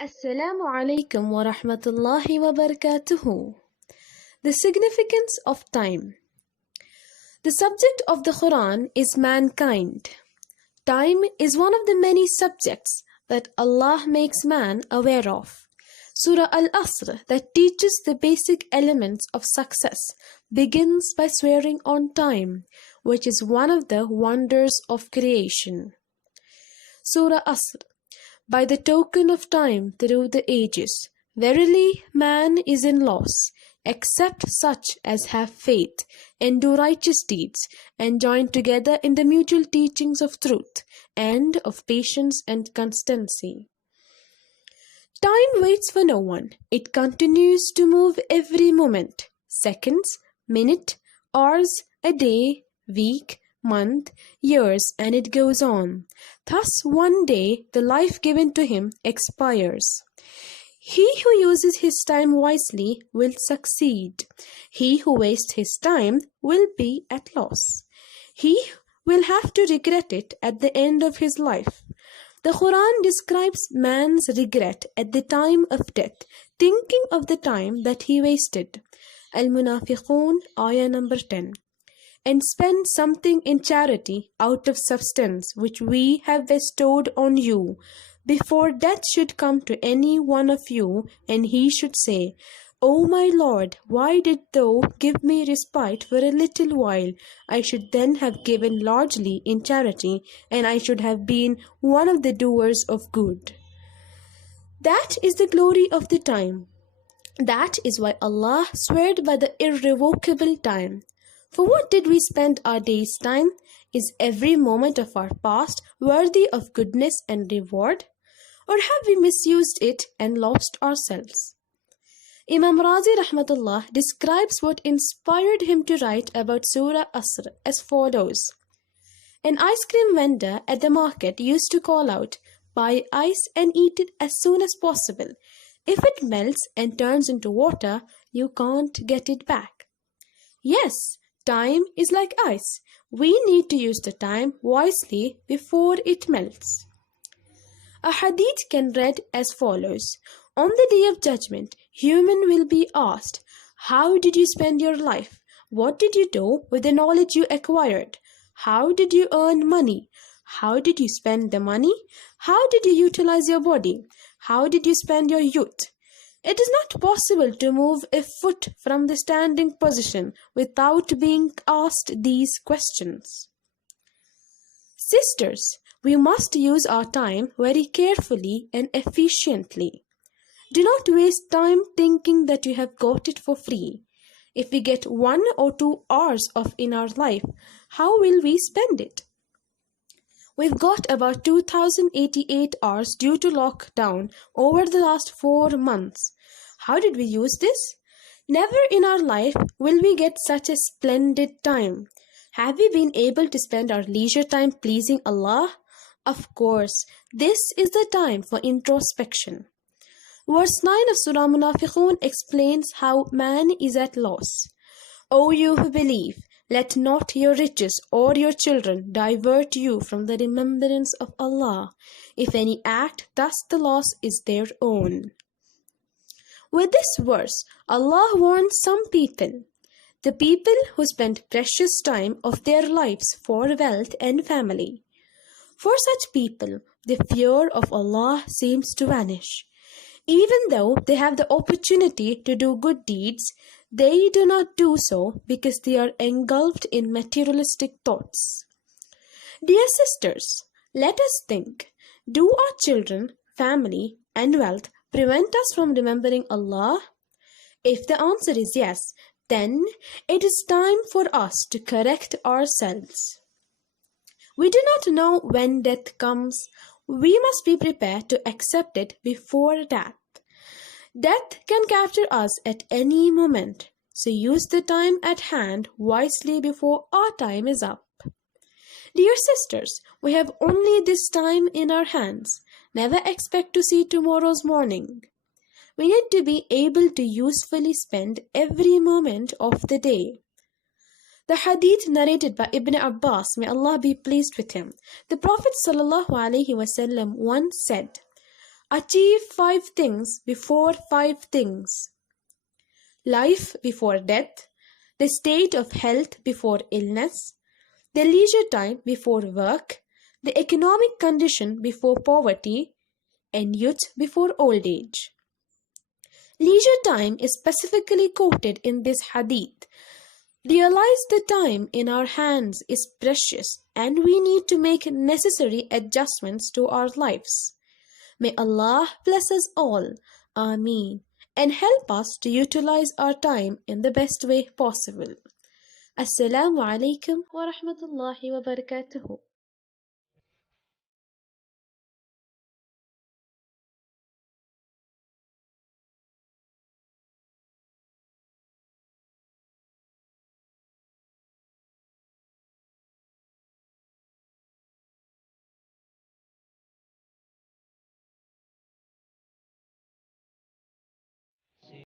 Assalamu alaikum wa rahmatullahi wa barakatuhu. The significance of time. The subject of the Quran is mankind. Time is one of the many subjects that Allah makes man aware of. Surah al-asr, that teaches the basic elements of success, begins by swearing on time, which is one of the wonders of creation. Surah Asr. By the token of time through the ages, verily man is in loss, except such as have faith and do righteous deeds, and join together in the mutual teachings of truth, and of patience and constancy. Time waits for no one. It continues to move every moment, seconds, minute, hours, a day, week, month, years, and it goes on. Thus one day the life given to him expires. He who uses his time wisely will succeed. He who wastes his time will be at loss. He will have to regret it at the end of his life. The Quran describes man's regret at the time of death, thinking of the time that he wasted. Al-Munafikhun, ayah number 10. And spend something in charity out of substance which we have bestowed on you, before death should come to any one of you, and he should say, O my Lord, why did thou give me respite for a little while? I should then have given largely in charity, and I should have been one of the doers of good. That is the glory of the time. That is why Allah swore by the irrevocable time. For what did we spend our day's time? Is every moment of our past worthy of goodness and reward? Or have we misused it and lost ourselves? Imam Razi rahmatullah describes what inspired him to write about Surah Asr as follows. An ice cream vendor at the market used to call out, "Buy ice and eat it as soon as possible. If it melts and turns into water, you can't get it back." Yes, time is like ice. We need to use the time wisely before it melts. A hadith can read as follows. On the day of judgment, human will be asked, how did you spend your life? What did you do with the knowledge you acquired? How did you earn money? How did you spend the money? How did you utilize your body? How did you spend your youth? It is not possible to move a foot from the standing position without being asked these questions. Sisters, we must use our time very carefully and efficiently. Do not waste time thinking that you have got it for free. If we get 1 or 2 hours of in our life, how will we spend it? We've got about 2,088 hours due to lockdown over the last 4 months. How did we use this? Never in our life will we get such a splendid time. Have we been able to spend our leisure time pleasing Allah? Of course, this is the time for introspection. Verse 9 of Surah Munafikhun explains how man is at loss. O you who believe, let not your riches or your children divert you from the remembrance of Allah. If any act, thus the loss is their own. With this verse, Allah warns some people, the people who spend precious time of their lives for wealth and family. For such people, the fear of Allah seems to vanish. Even though they have the opportunity to do good deeds, they do not do so because they are engulfed in materialistic thoughts. Dear sisters, let us think, do our children, family, and wealth prevent us from remembering Allah? If the answer is yes, then it is time for us to correct ourselves. We do not know when death comes. We must be prepared to accept it before that. Death can capture us at any moment, so use the time at hand wisely before our time is up. Dear sisters, we have only this time in our hands. Never expect to see tomorrow's morning. We need to be able to usefully spend every moment of the day. The hadith narrated by Ibn Abbas, may Allah be pleased with him. The Prophet ﷺ once said, Achieve 5 things before 5 things. Life before death, the state of health before illness, the leisure time before work, the economic condition before poverty, and youth before old age. Leisure time is specifically quoted in this hadith. Realize the time in our hands is precious and we need to make necessary adjustments to our lives. May Allah bless us all, Ameen, and help us to utilize our time in the best way possible. Assalamu alaikum wa rahmatullahi wa barakatuhu.